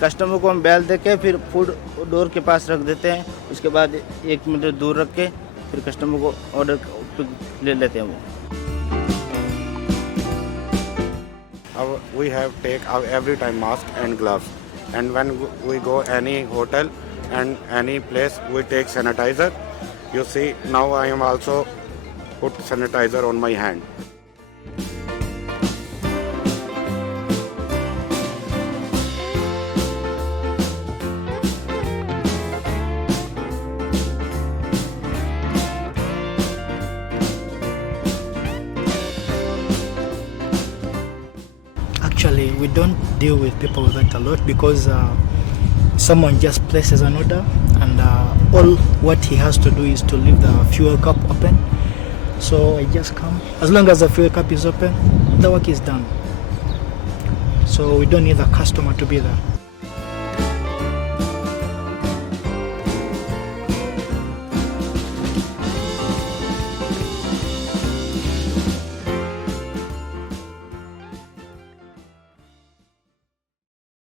Customer کو ہم بیل دے کے پھر فوڈ ڈور کے پاس رکھ دیتے ہیں, اس کے بعد 1 منٹ دور رکھ کے پھر کسٹمر کو آرڈر لے لیتے ہیں وہ. We have take every time mask and gloves, and when we go any hotel and any place we take sanitizer. You see now I am also put sanitizer on my hand. Actually, we don't deal with people like that a lot because someone just places an order and all what he has to do is to leave the fuel cup open. So I just come. As long as the fuel cup is open, the work is done. So we don't need the customer to be there.